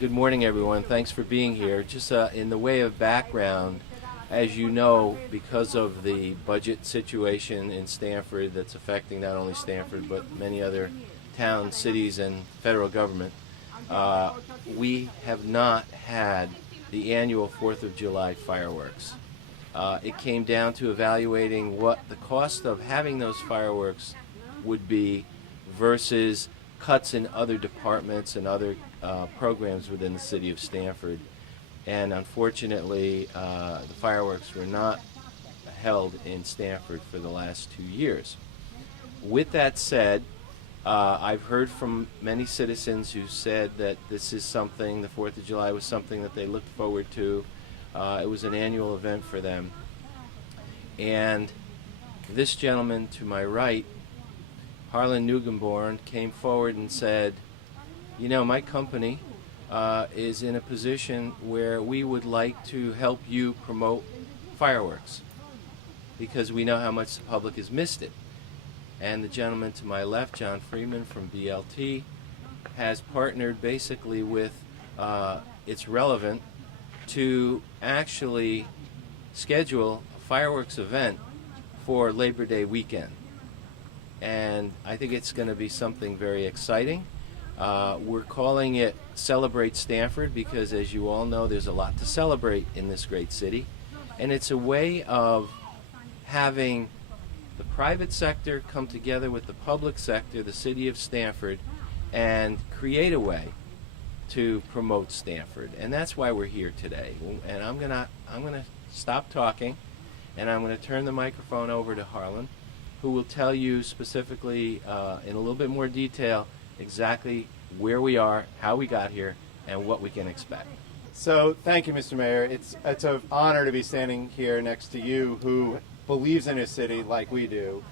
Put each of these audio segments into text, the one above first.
Good morning, everyone. Thanks for being here. Just in the way of background, as you know, because of the budget situation in Stamford that's affecting not only Stamford but many other towns, cities, and federal government, we have not had the annual 4th of July fireworks. It came down to evaluating what the cost of having those fireworks would be versus cuts in other departments and other programs within the city of Stamford. And unfortunately, the fireworks were not held in Stamford for the last 2 years. With that said, I've heard from many citizens who said that this is something, the 4th of July was something that they looked forward to. It was an annual event for them. And this gentleman to my right, Harlan Neugeboren, came forward and said, you know, my company is in a position where we would like to help you promote fireworks because we know how much the public has missed it. And the gentleman to my left, John Freeman from BLT, has partnered basically with It's Relevant to actually schedule a fireworks event for Labor Day weekend. And I think it's going to be something very exciting. We're calling it Celebrate Stamford because, as you all know, there's a lot to celebrate in this great city. And it's a way of having the private sector come together with the public sector, the city of Stamford, and create a way to promote Stamford. And that's why we're here today. And I'm gonna stop talking, and I'm going to turn the microphone over to Harlan, who will tell you specifically in a little bit more detail exactly where we are, how we got here, and what we can expect. So thank you, Mr. Mayor. It's an honor to be standing here next to you, who believes in his city like we do,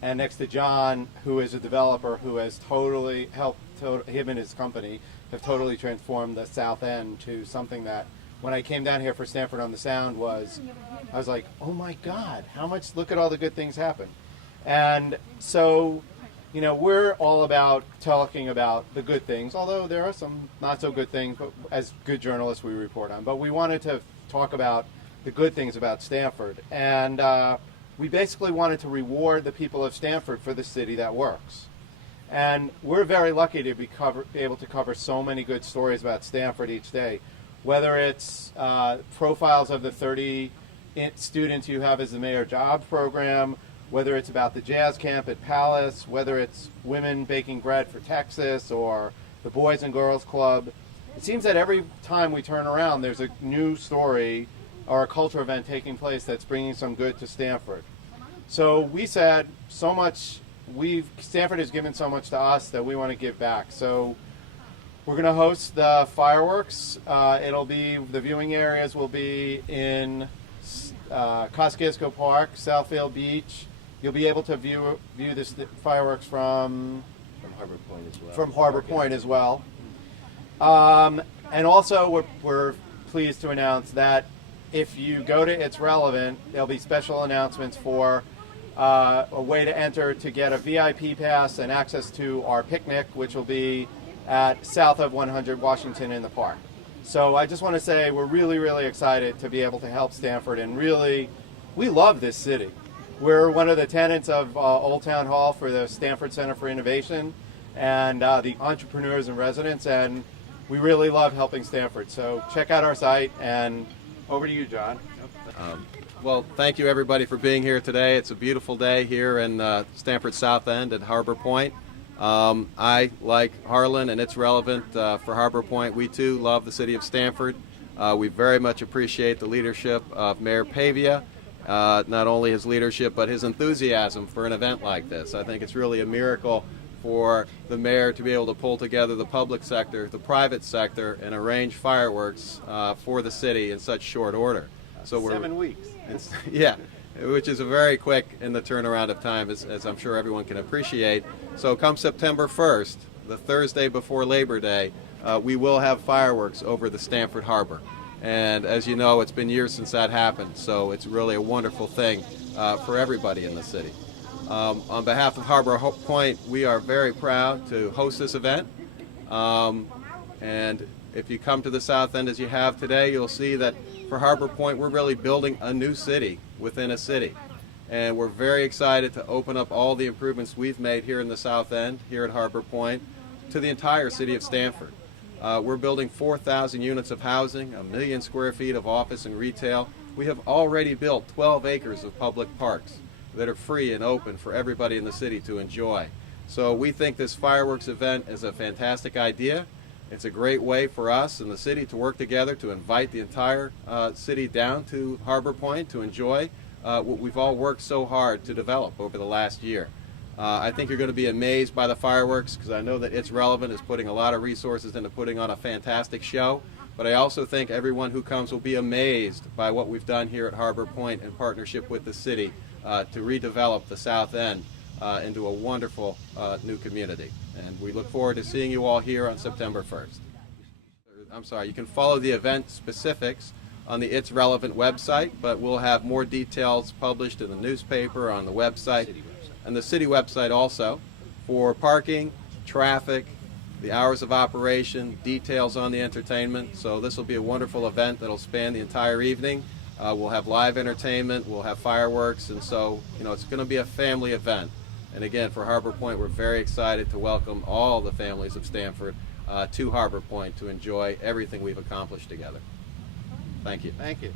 and next to John, who is a developer who has totally helped, him and his company have totally transformed the South End to something that, when I came down here for Stamford on the Sound, I was like, oh my God, look at all the good things happen. And so, you know, we're all about talking about the good things, although there are some not so good things, but as good journalists we report on. But we wanted to talk about the good things about Stamford. And we basically wanted to reward the people of Stamford for the city that works. And we're very lucky to be able to cover so many good stories about Stamford each day, whether it's profiles of the 30 students you have as the Mayor Jobs Program, whether it's about the jazz camp at Palace, whether it's women baking bread for Texas, or the Boys and Girls Club. It seems that every time we turn around, there's a new story or a culture event taking place that's bringing some good to Stamford. So we said, Stamford has given so much to us that we want to give back. So we're going to host the fireworks. The viewing areas will be in Kosciuszko Park, Southfield Beach. You'll be able to view the fireworks from Harbor Point as well. From Harbor Point as well. And also, we're pleased to announce that if you go to It's Relevant, there'll be special announcements for a way to enter to get a VIP pass and access to our picnic, which will be at south of 100 Washington in the park. So I just want to say we're really, really excited to be able to help Stamford, and really, we love this city. We're one of the tenants of Old Town Hall for the Stamford Center for Innovation and the entrepreneurs and residents, and we really love helping Stamford. So check out our site, and over to you, John. Well, thank you everybody for being here today. It's a beautiful day here in Stamford South End at Harbor Point. I, like Harlan and It's Relevant for Harbor Point, we too love the city of Stamford. We very much appreciate the leadership of Mayor Pavia, not only his leadership but his enthusiasm for an event like this. I think it's really a miracle for the mayor to be able to pull together the public sector, the private sector, and arrange fireworks for the city in such short order. So 7 weeks. Yeah, which is a very quick in the turnaround of time, as I'm sure everyone can appreciate. So come September 1st, the Thursday before Labor Day, we will have fireworks over the Stamford Harbor. And as you know, it's been years since that happened, so it's really a wonderful thing for everybody in the city. On behalf of Harbor Point, we are very proud to host this event. And if you come to the South End as you have today, you'll see that for Harbor Point, we're really building a new city within a city. And we're very excited to open up all the improvements we've made here in the South End, here at Harbor Point, to the entire city of Stamford. We're building 4,000 units of housing, 1 million square feet of office and retail. We have already built 12 acres of public parks that are free and open for everybody in the city to enjoy. So we think this fireworks event is a fantastic idea. It's a great way for us and the city to work together to invite the entire city down to Harbor Point to enjoy what we've all worked so hard to develop over the last year. I think you're going to be amazed by the fireworks, because I know that It's Relevant is putting a lot of resources into putting on a fantastic show, but I also think everyone who comes will be amazed by what we've done here at Harbor Point in partnership with the city to redevelop the South End into a wonderful new community. And we look forward to seeing you all here on September 1st. I'm sorry, you can follow the event specifics on the It's Relevant website, but we'll have more details published in the newspaper, on the website, and the city website also, for parking, traffic, the hours of operation, details on the entertainment. So this will be a wonderful event that'll span the entire evening. We'll have live entertainment, we'll have fireworks, and so it's going to be a family event. And again, for Harbor Point, we're very excited to welcome all the families of Stamford to Harbor Point to enjoy everything we've accomplished together. Thank you. Thank you.